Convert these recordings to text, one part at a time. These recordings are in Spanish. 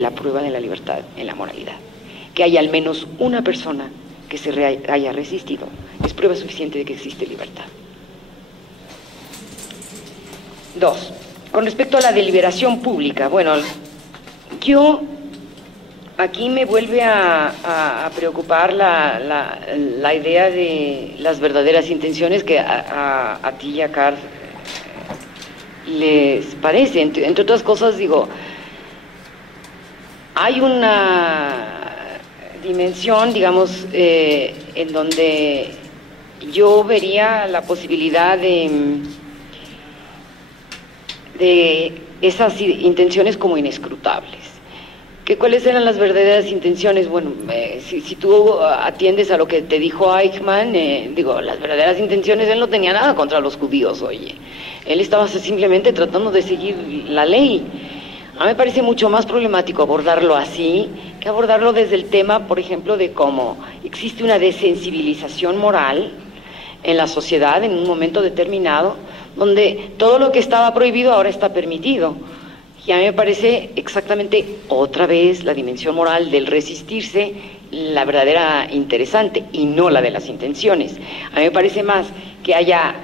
la prueba de la libertad en la moralidad. Que haya al menos una persona que se haya resistido es prueba suficiente de que existe libertad. 2. Con respecto a la deliberación pública, bueno, yo aquí me vuelve a preocupar la idea de las verdaderas intenciones que a ti y a Carl les parece. Entre otras cosas, digo, hay una dimensión, digamos, en donde yo vería la posibilidad de esas intenciones como inescrutables. ¿Cuáles eran las verdaderas intenciones? Bueno, si tú atiendes a lo que te dijo Eichmann, digo, las verdaderas intenciones, él no tenía nada contra los judíos, oye. Él estaba simplemente tratando de seguir la ley. A mí me parece mucho más problemático abordarlo así que abordarlo desde el tema, por ejemplo, de cómo existe una desensibilización moral en la sociedad en un momento determinado, donde todo lo que estaba prohibido ahora está permitido. Y a mí me parece exactamente otra vez la dimensión moral del resistirse la verdadera interesante y no la de las intenciones. A mí me parece más que haya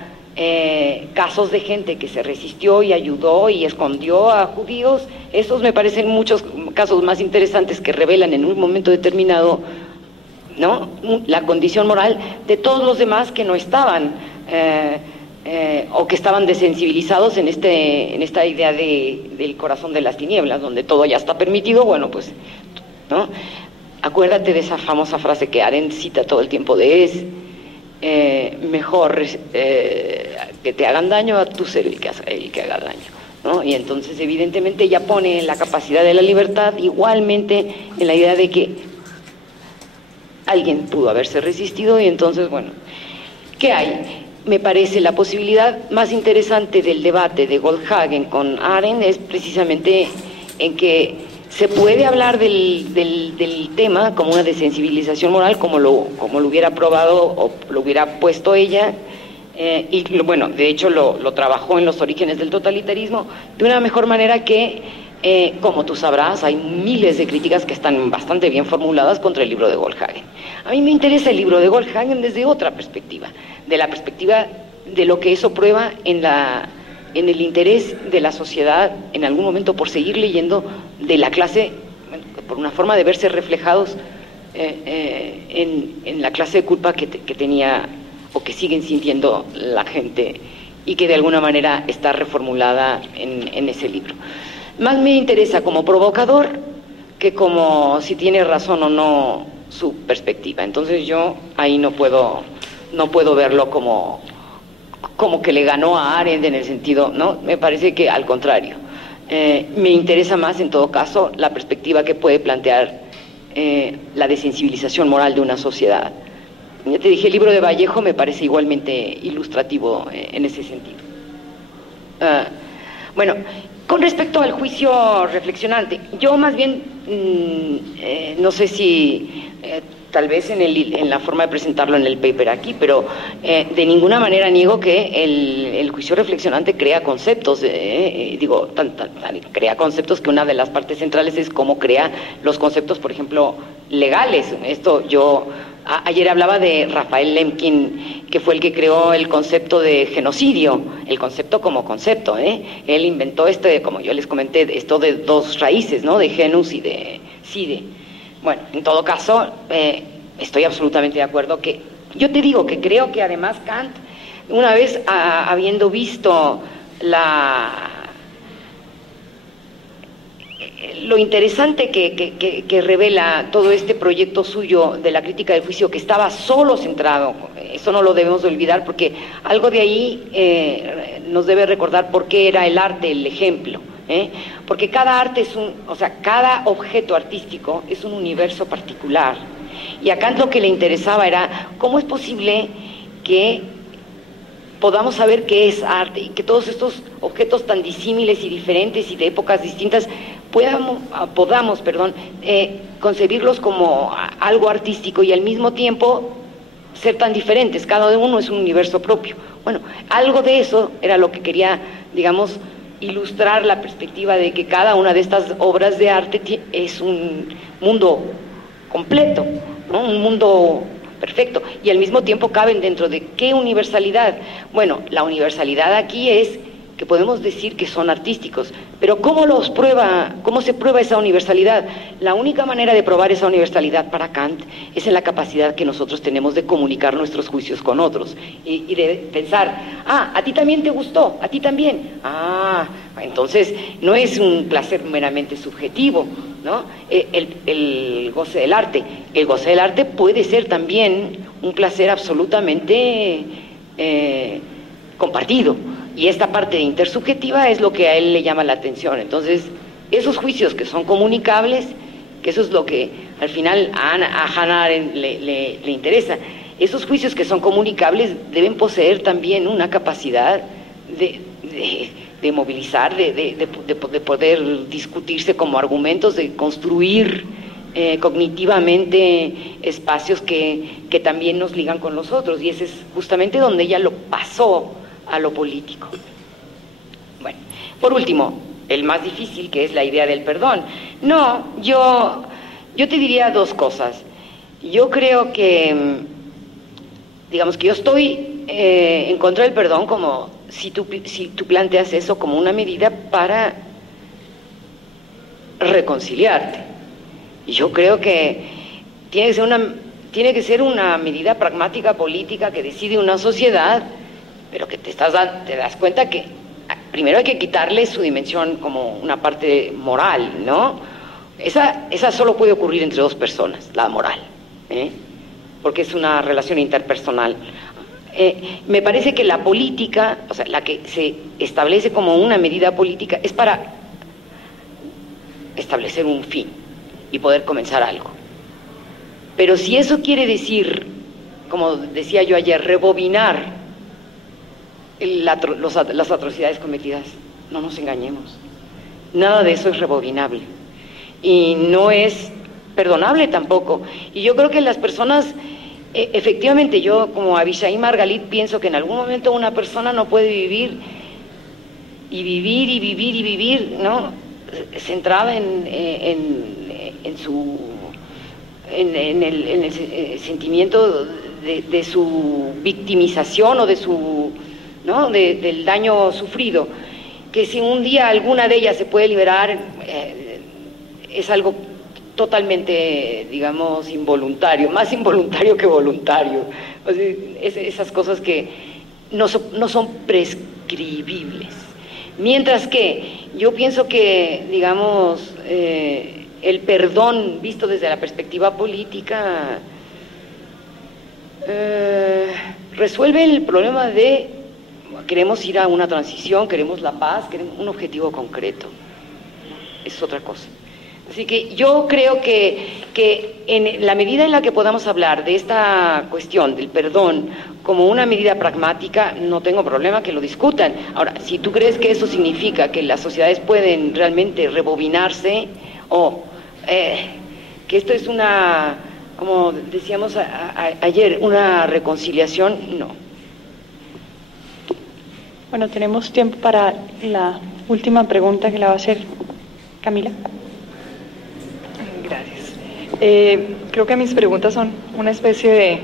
casos de gente que se resistió y ayudó y escondió a judíos. Esos me parecen muchos casos más interesantes que revelan en un momento determinado, ¿no?, la condición moral de todos los demás que no estaban o que estaban desensibilizados en esta idea del corazón de las tinieblas, donde todo ya está permitido. Bueno, pues, ¿no? Acuérdate de esa famosa frase que Arendt cita todo el tiempo de mejor que te hagan daño a tu ser el que haga daño, ¿no? Y entonces evidentemente ella pone la capacidad de la libertad igualmente en la idea de que alguien pudo haberse resistido. Y entonces, bueno, ¿qué hay? Me parece la posibilidad más interesante del debate de Goldhagen con Arendt es precisamente en que se puede hablar del tema como una desensibilización moral, como lo hubiera probado o lo hubiera puesto ella, y bueno, de hecho lo trabajó en Los orígenes del totalitarismo de una mejor manera que, como tú sabrás, hay miles de críticas que están bastante bien formuladas contra el libro de Goldhagen. A mí me interesa el libro de Goldhagen desde otra perspectiva, de la perspectiva de lo que eso prueba en el interés de la sociedad en algún momento por seguir leyendo, de la clase, por una forma de verse reflejados en la clase de culpa que tenía o que siguen sintiendo la gente y que de alguna manera está reformulada en ese libro. Más me interesa como provocador que como si tiene razón o no su perspectiva. Entonces yo ahí no puedo verlo como que le ganó a Arendt en el sentido, ¿no? Me parece que al contrario. Me interesa más en todo caso la perspectiva que puede plantear la desensibilización moral de una sociedad. Ya te dije, el libro de Vallejo me parece igualmente ilustrativo en ese sentido. Bueno, con respecto al juicio reflexionante, yo más bien, no sé si tal vez en la forma de presentarlo en el paper aquí, pero de ninguna manera niego que el juicio reflexionante crea conceptos, crea conceptos que una de las partes centrales es cómo crea los conceptos, por ejemplo, legales. Esto ayer hablaba de Raphael Lemkin, que fue el que creó el concepto de genocidio, el concepto como concepto, Él inventó como yo les comenté, esto de dos raíces, ¿no?, de genus y de cide. Bueno, en todo caso, estoy absolutamente de acuerdo que, yo te digo que creo que además Kant, una vez habiendo visto lo interesante que revela todo este proyecto suyo de la crítica del juicio, que estaba solo centrado, eso no lo debemos de olvidar, porque algo de ahí nos debe recordar por qué era el arte el ejemplo, porque cada arte cada objeto artístico es un universo particular, y a Kant lo que le interesaba era cómo es posible que podamos saber qué es arte y que todos estos objetos tan disímiles y diferentes y de épocas distintas podamos concebirlos como algo artístico y al mismo tiempo ser tan diferentes. Cada uno es un universo propio. Bueno, algo de eso era lo que quería, digamos, ilustrar la perspectiva de que cada una de estas obras de arte es un mundo completo, ¿no? Un mundo perfecto, y al mismo tiempo caben dentro de ¿qué universalidad? Bueno, la universalidad aquí es que podemos decir que son artísticos, pero ¿cómo se prueba esa universalidad? La única manera de probar esa universalidad para Kant es en la capacidad que nosotros tenemos de comunicar nuestros juicios con otros y de pensar, a ti también te gustó, a ti también, entonces no es un placer meramente subjetivo, ¿no? El goce del arte puede ser también un placer absolutamente compartido. Y esta parte intersubjetiva es lo que a él le llama la atención. Entonces, esos juicios que son comunicables, que eso es lo que al final a Hannah Arendt le interesa, esos juicios que son comunicables deben poseer también una capacidad de movilizar, de poder discutirse como argumentos, de construir cognitivamente espacios que también nos ligan con los otros. Y ese es justamente donde ella lo pasó a lo político. Bueno, por último, el más difícil, que es la idea del perdón. No, yo te diría dos cosas. Yo creo que, digamos que yo estoy en contra del perdón, como si tú planteas eso como una medida para reconciliarte. Y yo creo que tiene que ser una medida pragmática política que decide una sociedad, pero que te das cuenta que primero hay que quitarle su dimensión como una parte moral, ¿no? Esa solo puede ocurrir entre dos personas, la moral, porque es una relación interpersonal. Me parece que la política, o sea, la que se establece como una medida política, es para establecer un fin y poder comenzar algo. Pero si eso quiere decir, como decía yo ayer, rebobinar las atrocidades cometidas, no nos engañemos, nada de eso es rebobinable y no es perdonable tampoco. Y yo creo que las personas, efectivamente, yo como Abishai Margalit pienso que en algún momento una persona no puede vivir, ¿no? Centrada en el sentimiento de su victimización o de su, ¿no? del daño sufrido, que si un día alguna de ellas se puede liberar, es algo totalmente, digamos, involuntario, más involuntario que voluntario. O sea, esas cosas que no son prescribibles. Mientras que yo pienso que, digamos, el perdón visto desde la perspectiva política resuelve el problema de queremos ir a una transición, queremos la paz, queremos un objetivo concreto. Es otra cosa. Así que yo creo que en la medida en la que podamos hablar de esta cuestión del perdón como una medida pragmática, no tengo problema que lo discutan. Ahora, si tú crees que eso significa que las sociedades pueden realmente rebobinarse o que esto es una, como decíamos ayer, una reconciliación, no. Bueno, tenemos tiempo para la última pregunta que la va a hacer Camila. Gracias. Creo que mis preguntas son una especie de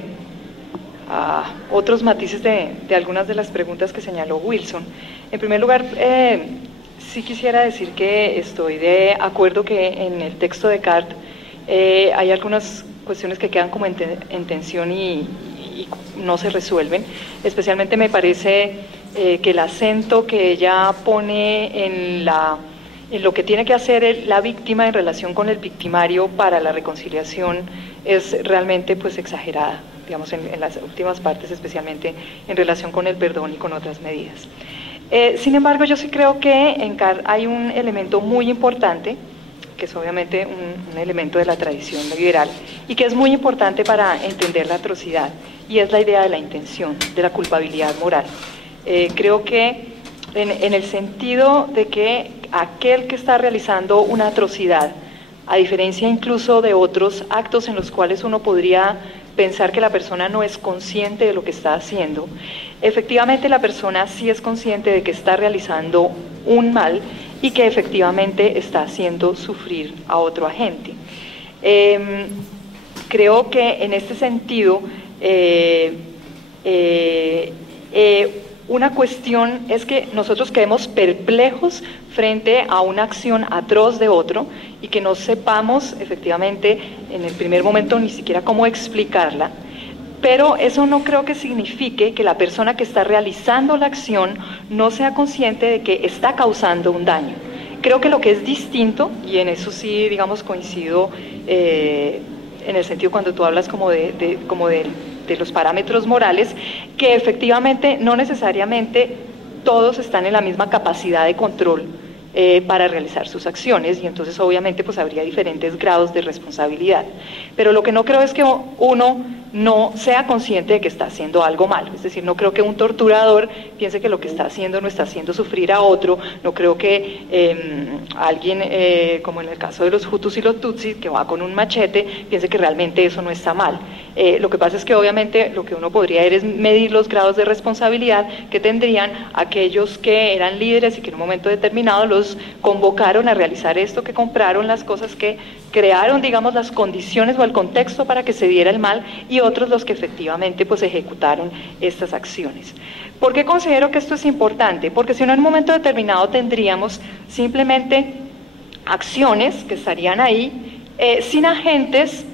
otros matices de algunas de las preguntas que señaló Wilson. En primer lugar, sí quisiera decir que estoy de acuerdo que en el texto de Descartes hay algunas cuestiones que quedan como en tensión y no se resuelven. Especialmente me parece que el acento que ella pone en lo que tiene que hacer la víctima en relación con el victimario para la reconciliación es realmente pues exagerada, digamos en las últimas partes, especialmente en relación con el perdón y con otras medidas. Sin embargo, yo sí creo que en Kant hay un elemento muy importante, que es obviamente un elemento de la tradición liberal y que es muy importante para entender la atrocidad, y es la idea de la intención, de la culpabilidad moral. Creo que en el sentido de que aquel que está realizando una atrocidad, a diferencia incluso de otros actos en los cuales uno podría pensar que la persona no es consciente de lo que está haciendo, efectivamente la persona sí es consciente de que está realizando un mal y que efectivamente está haciendo sufrir a otro agente. Creo que en este sentido una cuestión es que nosotros quedemos perplejos frente a una acción atroz de otro y que no sepamos efectivamente en el primer momento ni siquiera cómo explicarla, pero eso no creo que signifique que la persona que está realizando la acción no sea consciente de que está causando un daño. Creo que lo que es distinto, y en eso sí, digamos, coincido en el sentido cuando tú hablas como de los parámetros morales, que efectivamente no necesariamente todos están en la misma capacidad de control para realizar sus acciones, y entonces obviamente pues habría diferentes grados de responsabilidad. Pero lo que no creo es que uno no sea consciente de que está haciendo algo malo, es decir, no creo que un torturador piense que lo que está haciendo no está haciendo sufrir a otro, no creo que alguien, como en el caso de los Hutus y los Tutsis, que va con un machete, piense que realmente eso no está mal. Lo que pasa es que obviamente lo que uno podría es medir los grados de responsabilidad que tendrían aquellos que eran líderes y que en un momento determinado los convocaron a realizar esto, que compraron las cosas, que crearon, digamos, las condiciones o el contexto para que se diera el mal, y otros los que efectivamente pues ejecutaron estas acciones. ¿Por qué considero que esto es importante? Porque si no, en un momento determinado tendríamos simplemente acciones que estarían ahí sin agentes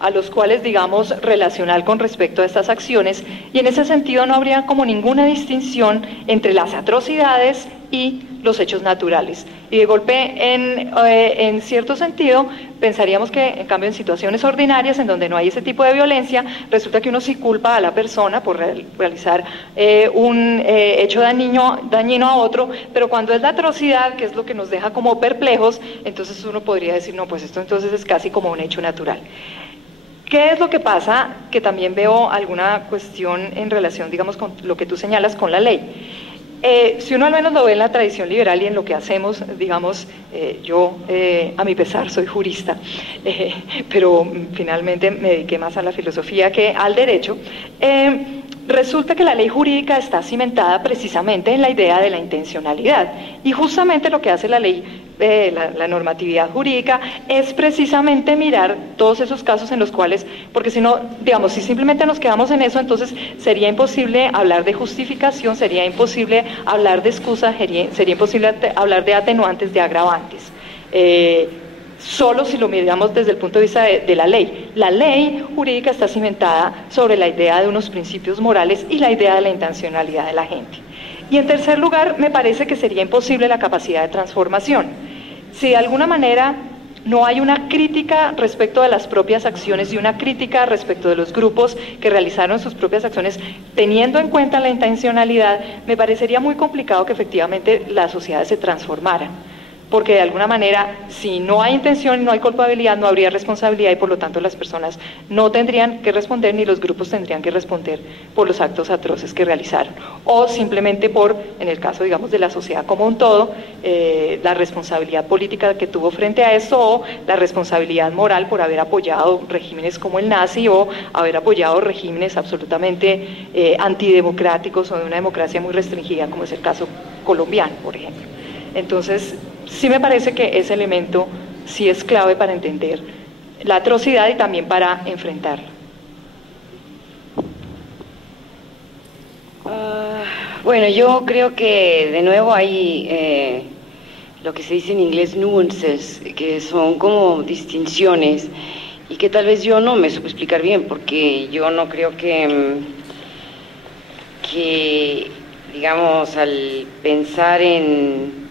a los cuales, digamos, relacionar con respecto a estas acciones, y en ese sentido no habría como ninguna distinción entre las atrocidades y los hechos naturales. Y de golpe, en cierto sentido, pensaríamos que, en cambio, en situaciones ordinarias, en donde no hay ese tipo de violencia, resulta que uno sí culpa a la persona por realizar un hecho dañino a otro, pero cuando es la atrocidad, que es lo que nos deja como perplejos, entonces uno podría decir, no, pues esto entonces es casi como un hecho natural. ¿Qué es lo que pasa? Que también veo alguna cuestión en relación, digamos, con lo que tú señalas con la ley. Si uno al menos lo ve en la tradición liberal y en lo que hacemos, digamos, yo a mi pesar soy jurista, pero finalmente me dediqué más a la filosofía que al derecho, resulta que la ley jurídica está cimentada precisamente en la idea de la intencionalidad, y justamente lo que hace la ley, la normatividad jurídica, es precisamente mirar todos esos casos en los cuales, porque si no, digamos, si simplemente nos quedamos en eso, entonces sería imposible hablar de justificación, sería imposible hablar de excusa, sería imposible hablar de atenuantes, de agravantes. Solo si lo miramos desde el punto de vista de la ley. La ley jurídica está cimentada sobre la idea de unos principios morales y la idea de la intencionalidad de la gente. Y en tercer lugar, me parece que sería imposible la capacidad de transformación. Si de alguna manera no hay una crítica respecto de las propias acciones y una crítica respecto de los grupos que realizaron sus propias acciones teniendo en cuenta la intencionalidad, me parecería muy complicado que efectivamente las sociedades se transformaran. Porque de alguna manera, si no hay intención y no hay culpabilidad, no habría responsabilidad, y por lo tanto las personas no tendrían que responder, ni los grupos tendrían que responder por los actos atroces que realizaron. O simplemente por, en el caso, digamos, de la sociedad como un todo, la responsabilidad política que tuvo frente a esto, o la responsabilidad moral por haber apoyado regímenes como el nazi, o haber apoyado regímenes absolutamente antidemocráticos o de una democracia muy restringida, como es el caso colombiano, por ejemplo. Entonces, sí me parece que ese elemento sí es clave para entender la atrocidad y también para enfrentarla. Bueno, yo creo que de nuevo hay lo que se dice en inglés nuances, que son como distinciones, y que tal vez yo no me supe explicar bien, porque yo no creo que digamos, al pensar en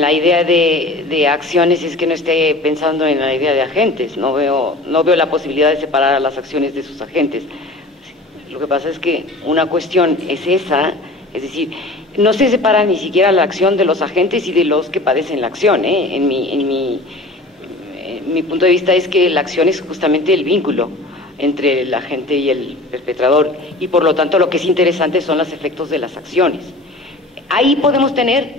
la idea de acciones, es que no esté pensando en la idea de agentes. No veo la posibilidad de separar a las acciones de sus agentes. Lo que pasa es que una cuestión es esa, es decir, no se separa ni siquiera la acción de los agentes y de los que padecen la acción, En mi punto de vista es que la acción es justamente el vínculo entre el agente y el perpetrador, y por lo tanto lo que es interesante son los efectos de las acciones. Ahí podemos tener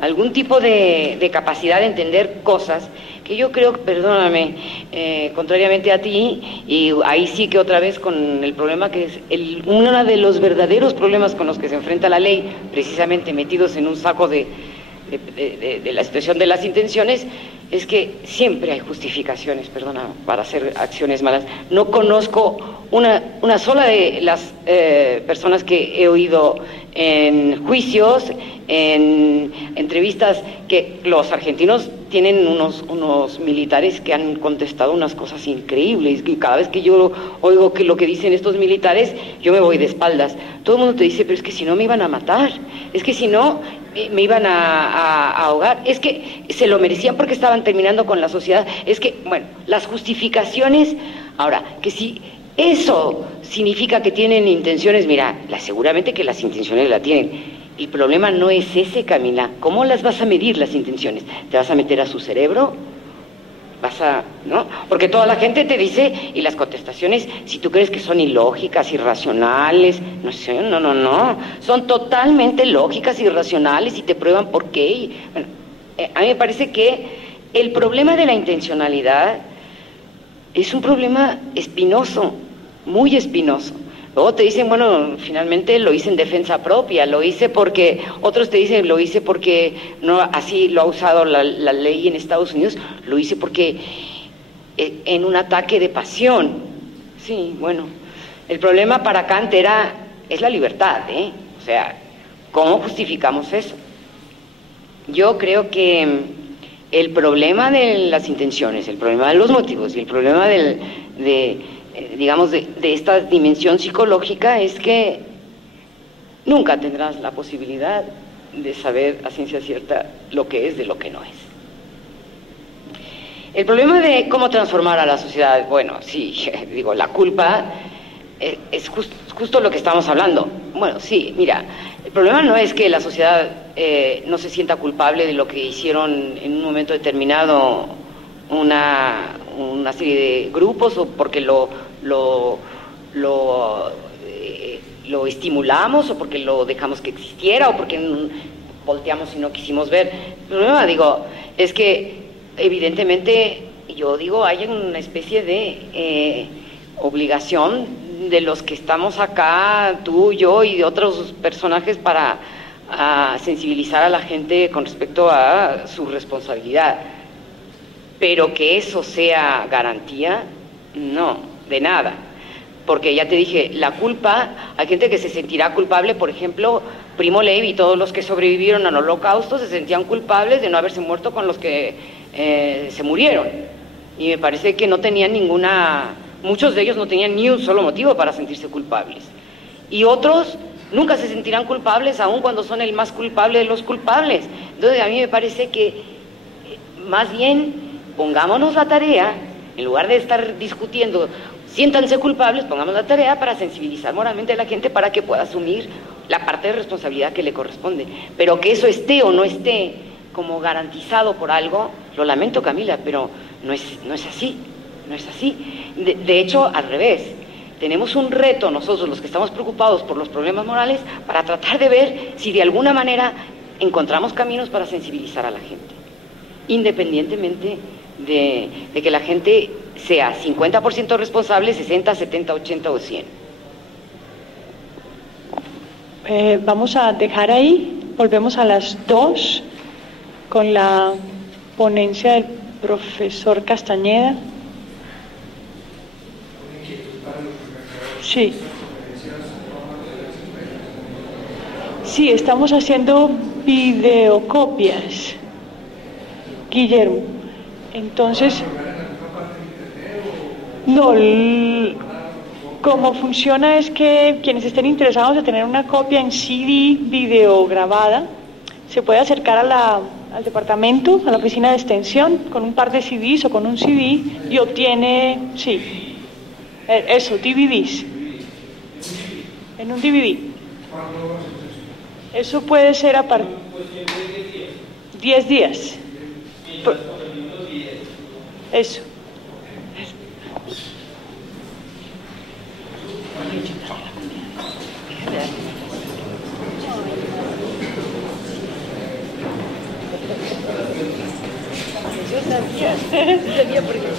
algún tipo de capacidad de entender cosas que yo creo, perdóname, contrariamente a ti, y ahí sí que otra vez con el problema que es uno de los verdaderos problemas con los que se enfrenta la ley, precisamente metidos en un saco de la situación de las intenciones, es que siempre hay justificaciones, perdona, para hacer acciones malas. No conozco una sola de las personas que he oído en juicios, en entrevistas, que los argentinos tienen unos militares que han contestado unas cosas increíbles, y cada vez que yo oigo que lo que dicen estos militares, yo me voy de espaldas. Todo el mundo te dice, pero es que si no me iban a matar, es que si no me iban a ahogar, es que se lo merecían porque estaban terminando con la sociedad, es que, bueno, las justificaciones. Ahora, que si eso significa que tienen intenciones, mira, seguramente que las intenciones la tienen. El problema no es ese, Camila. ¿Cómo las vas a medir las intenciones? ¿Te vas a meter a su cerebro? ¿No? Porque toda la gente te dice, y las contestaciones, si tú crees que son ilógicas, irracionales, no sé, no, son totalmente lógicas, irracionales, y te prueban por qué. Bueno, a mí me parece que el problema de la intencionalidad es un problema espinoso, muy espinoso. Luego te dicen, bueno, finalmente lo hice en defensa propia, lo hice porque, otros te dicen, lo hice porque no, así lo ha usado la ley en Estados Unidos, lo hice porque en un ataque de pasión. Sí, bueno, el problema para Kant es la libertad, o sea, ¿cómo justificamos eso? Yo creo que el problema de las intenciones, el problema de los motivos y el problema digamos, de esta dimensión psicológica es que nunca tendrás la posibilidad de saber a ciencia cierta lo que es de lo que no es. El problema de cómo transformar a la sociedad, bueno, sí, digo, la culpa es justo lo que estamos hablando. Bueno, sí, mira, el problema no es que la sociedad no se sienta culpable de lo que hicieron en un momento determinado una serie de grupos, o porque lo estimulamos, o porque lo dejamos que existiera, o porque volteamos y no quisimos ver. El problema, digo, es que evidentemente, yo digo, hay una especie de obligación de los que estamos acá, tú, yo y de otros personajes, para sensibilizar a la gente con respecto a su responsabilidad. Pero que eso sea garantía, no, de nada. Porque ya te dije, la culpa, hay gente que se sentirá culpable, por ejemplo, Primo Levi y todos los que sobrevivieron al Holocausto se sentían culpables de no haberse muerto con los que se murieron. Y me parece que no tenían muchos de ellos no tenían ni un solo motivo para sentirse culpables. Y otros nunca se sentirán culpables, aun cuando son el más culpable de los culpables. Entonces a mí me parece que más bien pongámonos la tarea, en lugar de estar discutiendo, siéntanse culpables, pongamos la tarea para sensibilizar moralmente a la gente para que pueda asumir la parte de responsabilidad que le corresponde. Pero que eso esté o no esté como garantizado por algo, lo lamento, Camila, pero no es así, no es así. De hecho, al revés, tenemos un reto nosotros, los que estamos preocupados por los problemas morales, para tratar de ver si de alguna manera encontramos caminos para sensibilizar a la gente, independientemente de que la gente sea 50% responsable, 60, 70, 80 o 100. Vamos a dejar ahí, volvemos a las 2 con la ponencia del profesor Castañeda. Sí. Sí, estamos haciendo videocopias, Guillermo. Entonces, no, cómo funciona es que quienes estén interesados en tener una copia en CD videograbada, se puede acercar al departamento, a la oficina de extensión, con un par de CDs o con un CD y obtiene, sí, eso, DVDs, en un DVD. Eso puede ser a partir 10 días. Eso. Sabía por qué.